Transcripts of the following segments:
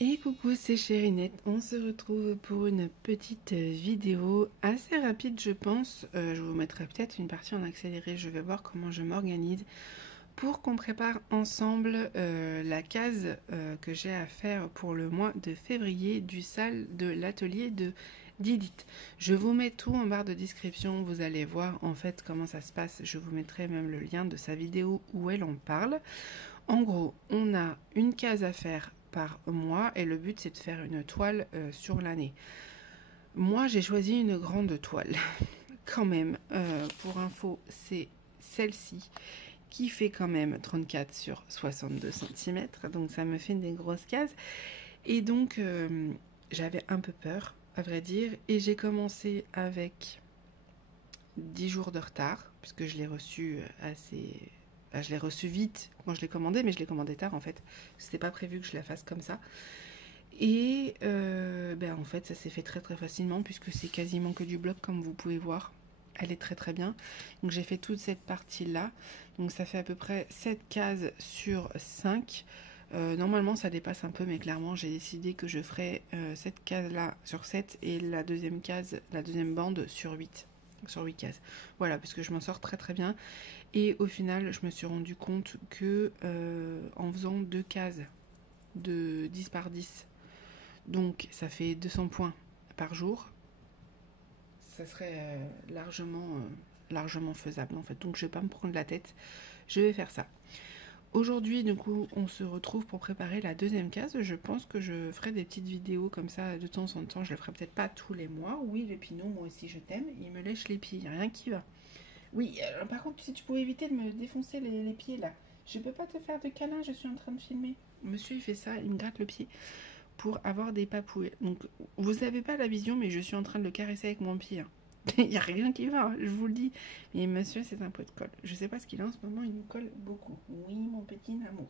Et coucou, c'est Chérinette. On se retrouve pour une petite vidéo assez rapide, je pense. Je vous mettrai peut-être une partie en accéléré. Je vais voir comment je m'organise pour qu'on prépare ensemble la case que j'ai à faire pour le mois de février du salle de l'atelier de Didit. Je vous mets tout en barre de description. Vous allez voir en fait comment ça se passe. Je vous mettrai même le lien de sa vidéo où elle en parle. En gros, on a une case à faire par mois et le but c'est de faire une toile sur l'année. Moi j'ai choisi une grande toile quand même. Pour info, c'est celle-ci qui fait quand même 34 sur 62 cm, donc ça me fait des grosses cases. Et donc j'avais un peu peur à vrai dire, et j'ai commencé avec 10 jours de retard puisque je l'ai reçu assez... je l'ai reçu vite quand je l'ai commandé, mais je l'ai commandé tard en fait. C'était pas prévu que je la fasse comme ça. Et en fait, ça s'est fait très très facilement puisque c'est quasiment que du bloc comme vous pouvez voir. Elle est très très bien. Donc j'ai fait toute cette partie là. Donc ça fait à peu près 7 cases sur 5. Normalement ça dépasse un peu, mais clairement j'ai décidé que je ferais cette case là sur 7 et la deuxième case, la deuxième bande sur 8. Sur 8 cases. Voilà, parce que je m'en sors très très bien. Et au final, je me suis rendu compte que en faisant 2 cases de 10 par 10, donc ça fait 200 points par jour, ça serait largement faisable en fait. Donc je vais pas me prendre la tête, je vais faire ça. Aujourd'hui, du coup, on se retrouve pour préparer la deuxième case. Je pense que je ferai des petites vidéos comme ça de temps en temps. Je le ferai peut-être pas tous les mois. Oui, le pinot, moi aussi je t'aime. Il me lèche les pieds, il n'y a rien qui va. Oui, par contre, si tu pouvais éviter de me défoncer les pieds là. Je peux pas te faire de câlin, je suis en train de filmer. Monsieur, il fait ça, il me gratte le pied pour avoir des papouilles. Donc, vous n'avez pas la vision, mais je suis en train de le caresser avec mon pied. Il n'y a rien qui va, je vous le dis. Mais monsieur, c'est un pot de colle. Je sais pas ce qu'il a en ce moment, il me colle beaucoup. Oui, mon petit amour.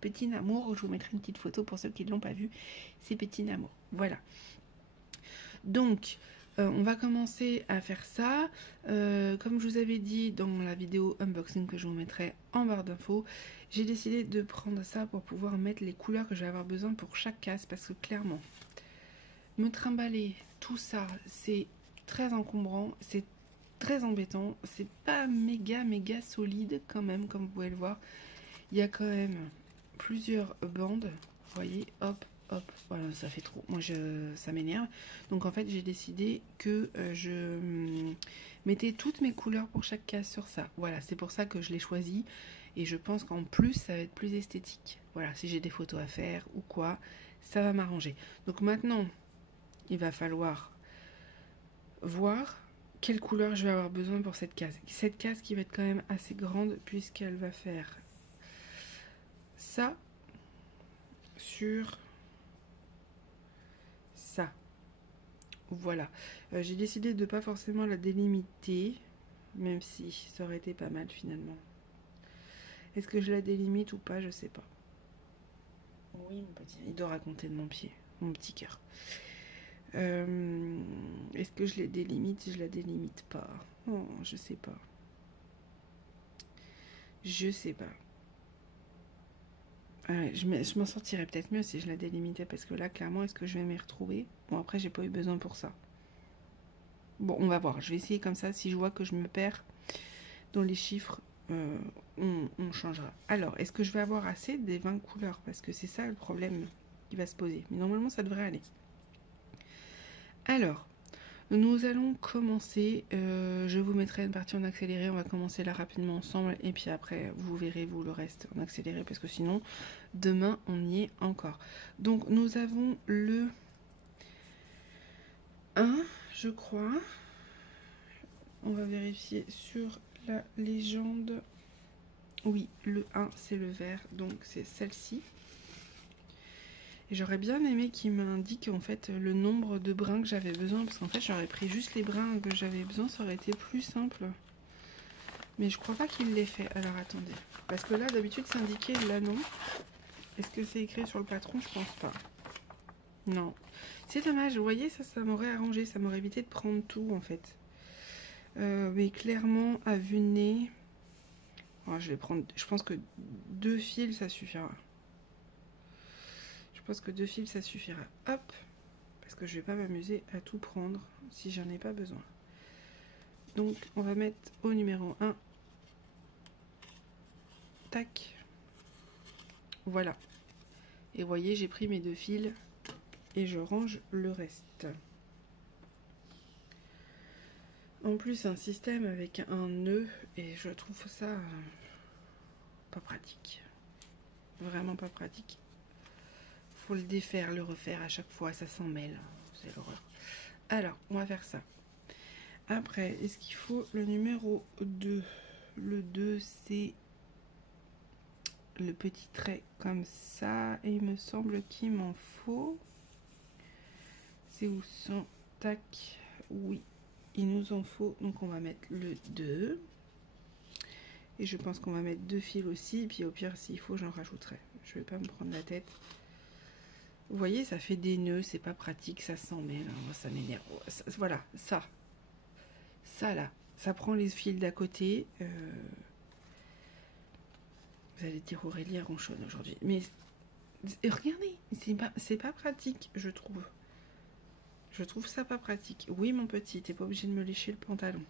Petit amour, je vous mettrai une petite photo pour ceux qui ne l'ont pas vu. C'est petit amour. Voilà. Donc, on va commencer à faire ça. Comme je vous avais dit dans la vidéo unboxing que je vous mettrai en barre d'infos, j'ai décidé de prendre ça pour pouvoir mettre les couleurs que je vais avoir besoin pour chaque case, parce que clairement, me trimballer tout ça, c'est très encombrant, c'est très embêtant, c'est pas méga solide quand même, comme vous pouvez le voir. Il y a quand même plusieurs bandes, vous voyez, hop, hop, voilà, ça fait trop, moi ça m'énerve. Donc en fait j'ai décidé que je mettais toutes mes couleurs pour chaque case sur ça. Voilà, c'est pour ça que je l'ai choisi, et je pense qu'en plus ça va être plus esthétique. Voilà, si j'ai des photos à faire ou quoi, ça va m'arranger. Donc maintenant, il va falloir voir quelle couleur je vais avoir besoin pour cette case. Cette case qui va être quand même assez grande puisqu'elle va faire ça sur ça. Voilà. J'ai décidé de pas forcément la délimiter, même si ça aurait été pas mal finalement. Est-ce que je la délimite ou pas? Je sais pas. Oui, mon petit. Il doit raconter de mon pied, mon petit cœur. Est-ce que je les délimite? Je la délimite pas. Oh, je sais pas. Je sais pas. Je m'en sortirais peut-être mieux si je la délimitais, parce que là, clairement, est-ce que je vais m'y retrouver? Bon, après, j'ai pas eu besoin pour ça. Bon, on va voir. Je vais essayer comme ça. Si je vois que je me perds dans les chiffres, on changera. Alors, est-ce que je vais avoir assez des 20 couleurs? Parce que c'est ça le problème qui va se poser. Mais normalement, ça devrait aller. Alors, nous allons commencer. Je vous mettrai une partie en accéléré. On va commencer là rapidement ensemble. Et puis après, vous verrez, vous, le reste en accéléré. Parce que sinon, demain, on y est encore. Donc, nous avons le 1, je crois. On va vérifier sur la légende. Oui, le 1, c'est le vert. Donc, c'est celle-ci. Et j'aurais bien aimé qu'il m'indique en fait le nombre de brins que j'avais besoin, parce qu'en fait j'aurais pris juste les brins que j'avais besoin, ça aurait été plus simple. Mais je crois pas qu'il l'ait fait. Alors attendez, parce que là d'habitude c'est indiqué, là non. Est-ce que c'est écrit sur le patron? Je pense pas. Non. C'est dommage, vous voyez, ça m'aurait arrangé, ça m'aurait évité de prendre tout en fait. Mais clairement, à vue de nez, oh, je vais prendre, je pense que 2 fils ça suffira. pense que 2 fils ça suffira. Hop, parce que je vais pas m'amuser à tout prendre si j'en ai pas besoin. Donc on va mettre au numéro 1. Tac. Voilà. Et vous voyez, j'ai pris mes 2 fils et je range le reste. En plus, un système avec un nœud, et je trouve ça pas pratique. Vraiment pas pratique. Faut le défaire, le refaire à chaque fois, ça s'en mêle. C'est l'horreur. Alors, on va faire ça. Après, est-ce qu'il faut le numéro 2? Le 2, c'est le petit trait comme ça. Et il me semble qu'il m'en faut. C'est où sont? Tac. Oui, il nous en faut. Donc, on va mettre le 2. Et je pense qu'on va mettre 2 fils aussi. Et puis, au pire, s'il faut, j'en rajouterai. Je vais pas me prendre la tête. Vous voyez, ça fait des nœuds, c'est pas pratique, ça s'en mêle, ça m'énerve. Voilà, ça. Ça là, ça prend les fils d'à côté. Vous allez dire Aurélie ronchonne aujourd'hui. Mais regardez, c'est pas pratique, je trouve. Je trouve ça pas pratique. Oui, mon petit, t'es pas obligé de me lécher le pantalon.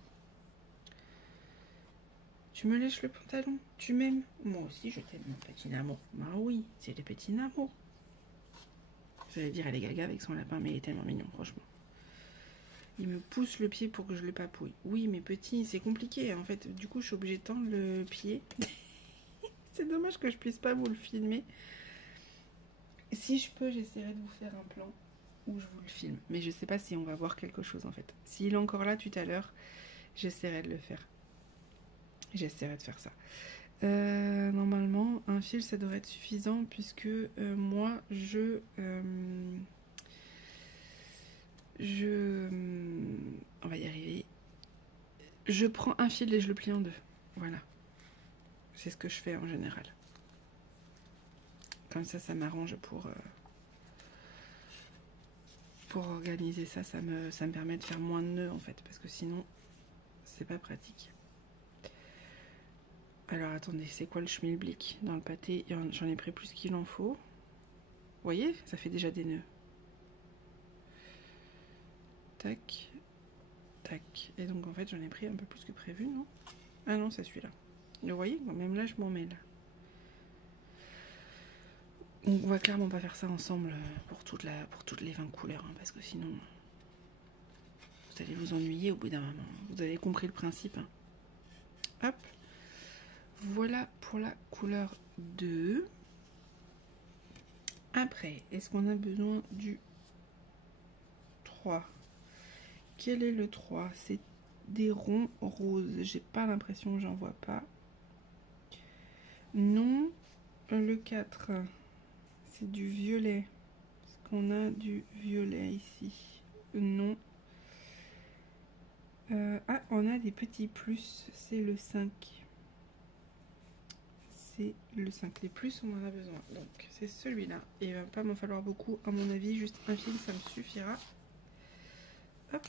Tu me lèches le pantalon? Tu m'aimes? Moi aussi, je t'aime, mon petit amour. Bah oui, c'est les petits amours. J'allais dire, elle est gaga avec son lapin, mais il est tellement mignon, franchement. Il me pousse le pied pour que je le papouille. Oui, mais petit, c'est compliqué. En fait, du coup, je suis obligée de tendre le pied. C'est dommage que je puisse pas vous le filmer. Si je peux, j'essaierai de vous faire un plan où je vous le filme. Mais je sais pas si on va voir quelque chose, en fait. S'il est encore là tout à l'heure, j'essaierai de le faire. J'essaierai de faire ça. Normalement, un fil, ça devrait être suffisant puisque moi, on va y arriver. Je prends un fil et je le plie en 2. Voilà. C'est ce que je fais en général. Comme ça m'arrange pour organiser ça. Ça me permet de faire moins de nœuds en fait. Parce que sinon, c'est pas pratique. Alors attendez, c'est quoi le schmilblick dans le pâté? J'en ai pris plus qu'il en faut. Vous voyez, ça fait déjà des nœuds. Tac, tac. Et donc en fait, j'en ai pris un peu plus que prévu, non? Ah non, c'est celui-là. Vous voyez, même là, je m'en mêle. On va clairement pas faire ça ensemble pour toutes les 20 couleurs, hein, parce que sinon, vous allez vous ennuyer au bout d'un moment. Vous avez compris le principe. Hein. Hop. Voilà pour la couleur 2. Après, est-ce qu'on a besoin du 3? Quel est le 3? C'est des ronds roses. J'ai pas l'impression que j'en vois pas. Non. Le 4, c'est du violet. Est-ce qu'on a du violet ici? Non. Ah, on a des petits plus. C'est le 5. C'est le 5. Les plus, on en a besoin. Donc, c'est celui-là. Et il va pas m'en falloir beaucoup. À mon avis, juste un fil, ça me suffira. Hop.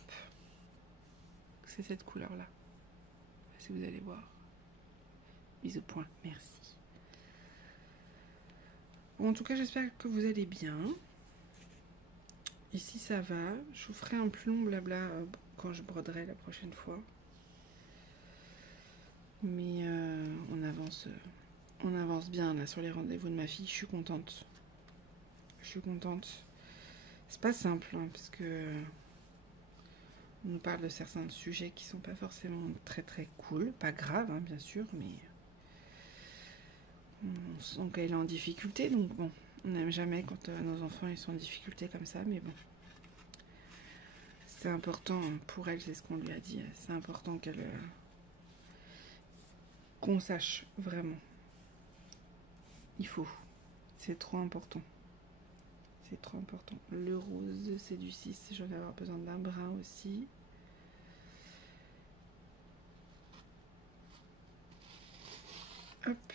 C'est cette couleur-là. Si vous allez voir. Mise au point. Merci. Bon, en tout cas, j'espère que vous allez bien. Ici, ça va. Je vous ferai un plus long blabla quand je broderai la prochaine fois. Mais on avance bien là sur les rendez-vous de ma fille. Je suis contente. Je suis contente. C'est pas simple, hein, parce que on nous parle de certains sujets qui sont pas forcément très très cool. Pas grave, hein, bien sûr, mais on sent qu'elle est en difficulté. Donc bon, on n'aime jamais quand nos enfants ils sont en difficulté comme ça, mais bon. C'est important pour elle, c'est ce qu'on lui a dit. C'est important qu'on sache vraiment. Il faut. C'est trop important. C'est trop important. Le rose, c'est du 6. Je vais avoir besoin d'un brun aussi. Hop.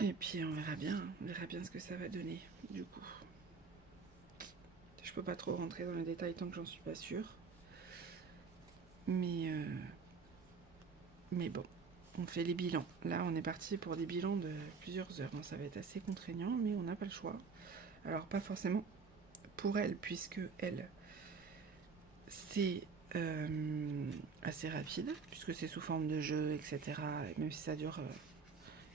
Et puis on verra bien ce que ça va donner du coup. Je peux pas trop rentrer dans les détails tant que j'en suis pas sûre. Mais bon. on fait les bilans. Là, on est parti pour des bilans de plusieurs heures. Ça va être assez contraignant, mais on n'a pas le choix. Alors, pas forcément pour elle, puisque elle, c'est assez rapide, puisque c'est sous forme de jeu, etc. Et même si ça dure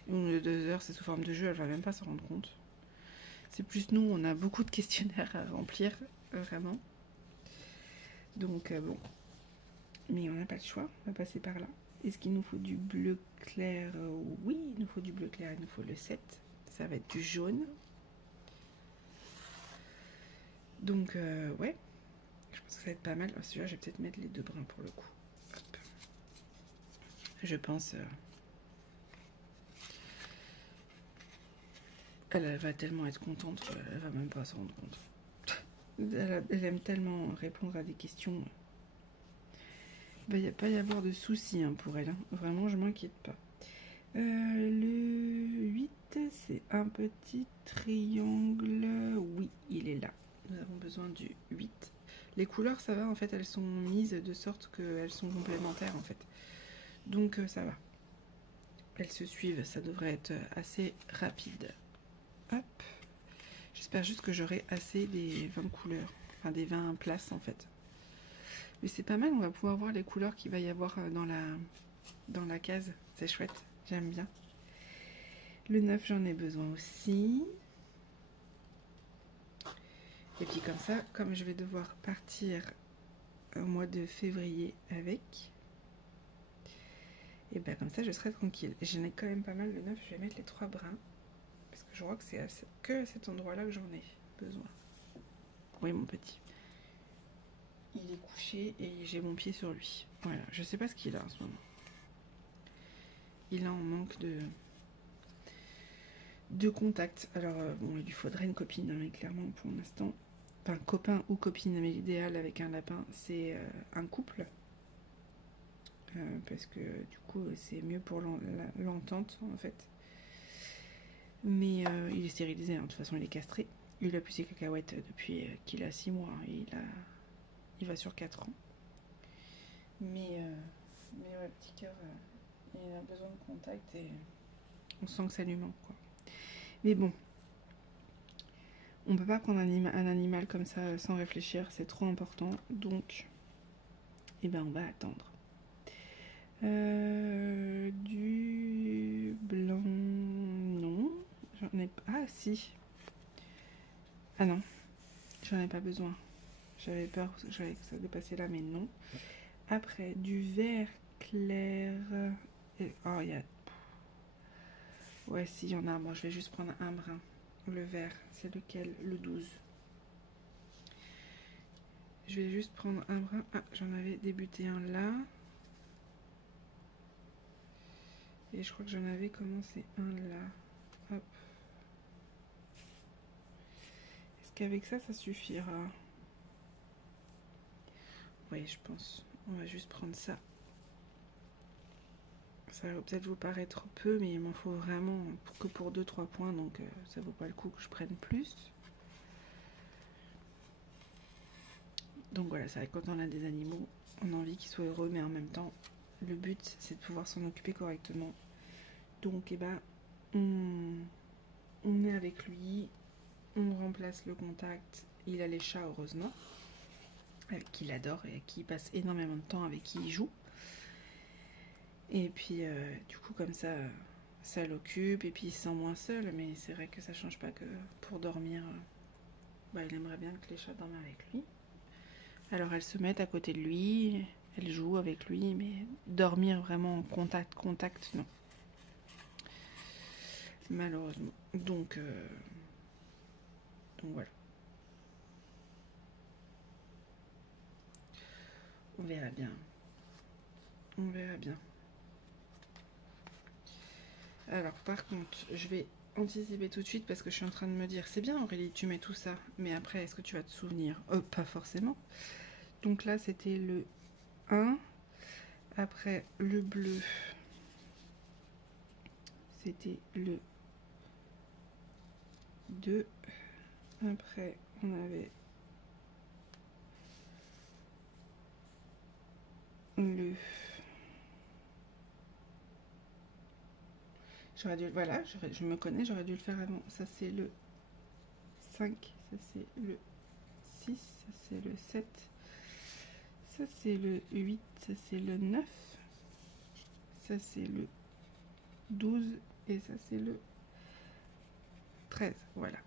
1 ou 2 heures, c'est sous forme de jeu, elle va même pas s'en rendre compte. C'est plus nous, on a beaucoup de questionnaires à remplir, vraiment. Donc, bon. Mais on n'a pas le choix, on va passer par là. Est-ce qu'il nous faut du bleu clair? Oui, il nous faut du bleu clair, il nous faut le 7. Ça va être du jaune. Donc, ouais. Je pense que ça va être pas mal. Celui-là, je vais peut-être mettre les 2 brins pour le coup. Hop. Je pense... Elle va tellement être contente qu'elle va même pas s'en rendre compte. Elle aime tellement répondre à des questions. Il n'y a pas y avoir de soucis pour elle. Vraiment, je m'inquiète pas. Le 8, c'est un petit triangle. Oui, il est là. Nous avons besoin du 8. Les couleurs, ça va, en fait, elles sont mises de sorte qu'elles sont complémentaires, en fait. Donc, ça va. Elles se suivent, ça devrait être assez rapide. Hop. J'espère juste que j'aurai assez des 20 couleurs. Enfin, des 20 places, en fait. Mais c'est pas mal, on va pouvoir voir les couleurs qu'il va y avoir dans la case. C'est chouette, j'aime bien. Le 9, j'en ai besoin aussi. Et puis comme ça, comme je vais devoir partir au mois de février avec, et bien comme ça, je serai tranquille. J'en ai quand même pas mal, le 9, je vais mettre les 3 brins. Parce que je crois que c'est que à cet endroit-là que j'en ai besoin. Oui, mon petit. Il est couché et j'ai mon pied sur lui. Voilà, je sais pas ce qu'il a en ce moment. Il est en manque de contact. Alors, bon, il lui faudrait une copine, mais clairement, pour l'instant, enfin, copain ou copine, mais l'idéal avec un lapin, c'est un couple. Parce que, du coup, c'est mieux pour l'entente, en fait. Mais il est stérilisé, de toute façon, il est castré. Il a plus ses cacahuètes depuis qu'il a 6 mois. Il va sur 4 ans. Mais ouais, petit cœur, il a besoin de contact et on sent que ça lui manque, quoi. Mais bon, on peut pas prendre un animal comme ça sans réfléchir, c'est trop important. Donc, eh ben, on va attendre. Du blanc, non. J'en ai pas. Ah, si. Ah non, j'en ai pas besoin. J'avais peur que ça dépassait là, mais non. Après, du vert clair. Oh, il y a. Ouais, si, il y en a. Bon, je vais juste prendre un brin. Le vert, c'est lequel? Le 12. Je vais juste prendre un brin. Ah, j'en avais débuté un là. Et je crois que j'en avais commencé un là. Hop. Est-ce qu'avec ça, ça suffira? Oui, je pense. On va juste prendre ça. Ça va peut-être vous paraître peu, mais il m'en faut vraiment que pour 2-3 points, donc ça vaut pas le coup que je prenne plus. Donc voilà, c'est vrai que quand on a des animaux, on a envie qu'ils soient heureux, mais en même temps, le but, c'est de pouvoir s'en occuper correctement. Donc, eh ben, on est avec lui, on remplace le contact. Il a les chats, heureusement, avec qui il adore et avec qui il passe énormément de temps, avec qui il joue. Et puis, du coup, comme ça, ça l'occupe et puis il se sent moins seul. Mais c'est vrai que ça change pas que pour dormir, il aimerait bien que les chats dorment avec lui. Alors, elles se mettent à côté de lui, elles jouent avec lui, mais dormir vraiment en contact, non. Malheureusement. Donc voilà. On verra bien. On verra bien. Alors par contre, je vais anticiper tout de suite parce que je suis en train de me dire, c'est bien Aurélie, tu mets tout ça, mais après, est-ce que tu vas te souvenir? Pas forcément. Donc là, c'était le 1. Après, le bleu, c'était le 2. Après, on avait le J'aurais dû, voilà, je me connais, j'aurais dû le faire avant. Ça c'est le 5, ça c'est le 6, ça c'est le 7, ça c'est le 8, ça c'est le 9, ça c'est le 12 et ça c'est le 13. Voilà.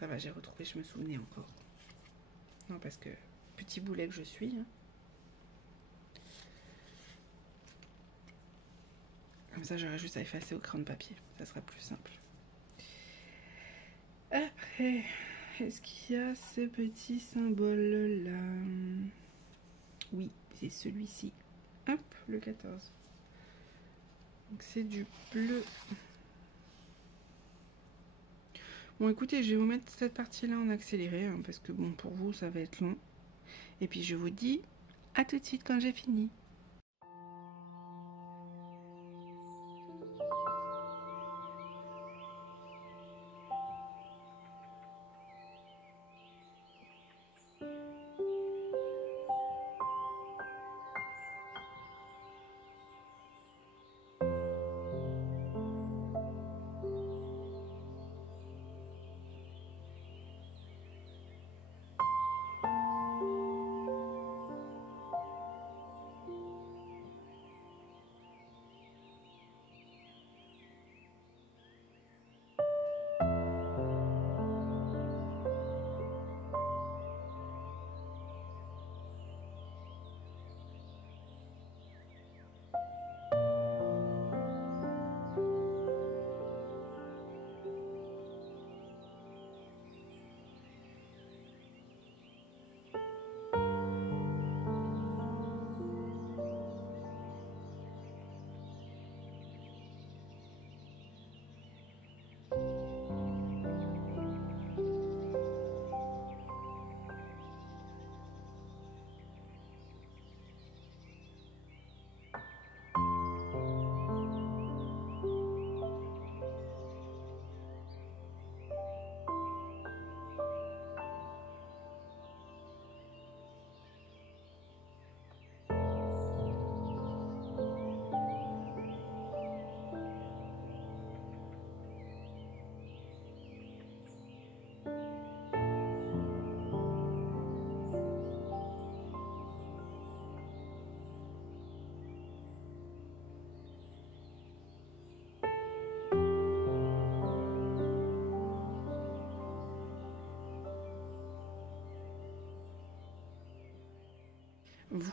Ça va, j'ai retrouvé, je me souvenais encore. Non, parce que petit boulet que je suis. Hein. Comme ça, j'aurai juste à effacer au crayon de papier. Ça sera plus simple. Après, est-ce qu'il y a ce petit symbole-là? Oui, c'est celui-ci. Hop, le 14. Donc c'est du bleu. Bon, écoutez, je vais vous mettre cette partie-là en accéléré, hein, parce que bon, pour vous, ça va être long. Et puis, je vous dis à tout de suite quand j'ai fini.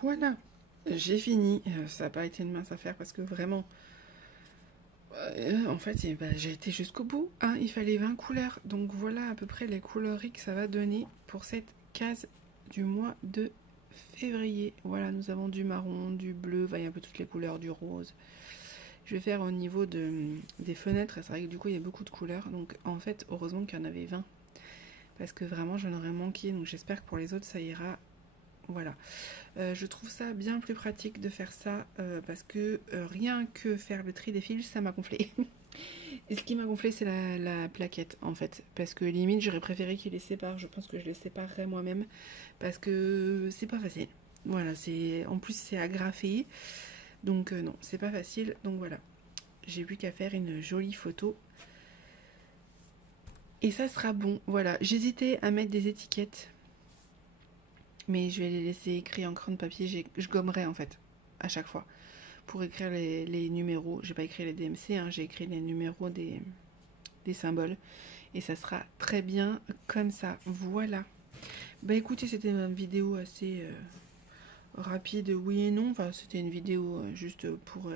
Voilà, j'ai fini. Ça n'a pas été une mince affaire parce que vraiment, en fait, j'ai été jusqu'au bout. Hein, il fallait 20 couleurs. Donc voilà à peu près les coloris que ça va donner pour cette case du mois de février. Voilà, nous avons du marron, du bleu, il y a un peu toutes les couleurs, du rose. Je vais faire au niveau des fenêtres. C'est vrai que du coup, il y a beaucoup de couleurs. Donc en fait, heureusement qu'il y en avait 20. Parce que vraiment, j'en aurais manqué. Donc j'espère que pour les autres, ça ira. Voilà, je trouve ça bien plus pratique de faire ça parce que rien que faire le tri des fils, ça m'a gonflé. Et ce qui m'a gonflé, c'est la plaquette en fait, parce que limite j'aurais préféré qu'ils les séparent. Je pense que je les séparerais moi-même parce que c'est pas facile. Voilà, en plus c'est agrafé, donc non, c'est pas facile. Donc voilà, j'ai plus qu'à faire une jolie photo. Et ça sera bon. Voilà, j'hésitais à mettre des étiquettes. Mais je vais les laisser écrits en crayon de papier. Je gommerai en fait, à chaque fois. Pour écrire les numéros. J'ai pas écrit les DMC, hein, j'ai écrit les numéros des symboles. Et ça sera très bien comme ça. Voilà. Bah écoutez, c'était une vidéo assez rapide, oui et non. Enfin, c'était une vidéo juste pour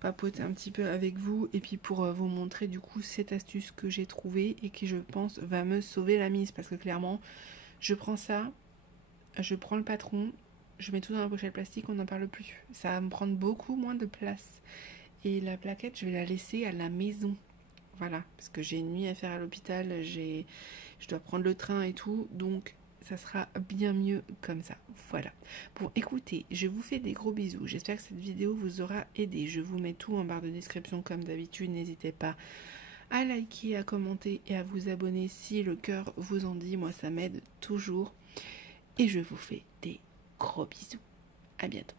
papoter un petit peu avec vous. Et puis pour vous montrer du coup cette astuce que j'ai trouvée. Et qui je pense va me sauver la mise. Parce que clairement, je prends ça. Je prends le patron, je mets tout dans la pochette plastique, on n'en parle plus. Ça va me prendre beaucoup moins de place. Et la plaquette, je vais la laisser à la maison. Voilà, parce que j'ai une nuit à faire à l'hôpital, je dois prendre le train et tout, donc ça sera bien mieux comme ça. Voilà. Bon, écoutez, je vous fais des gros bisous. J'espère que cette vidéo vous aura aidé. Je vous mets tout en barre de description comme d'habitude. N'hésitez pas à liker, à commenter et à vous abonner si le cœur vous en dit. Moi, ça m'aide toujours. Et je vous fais des gros bisous. À bientôt.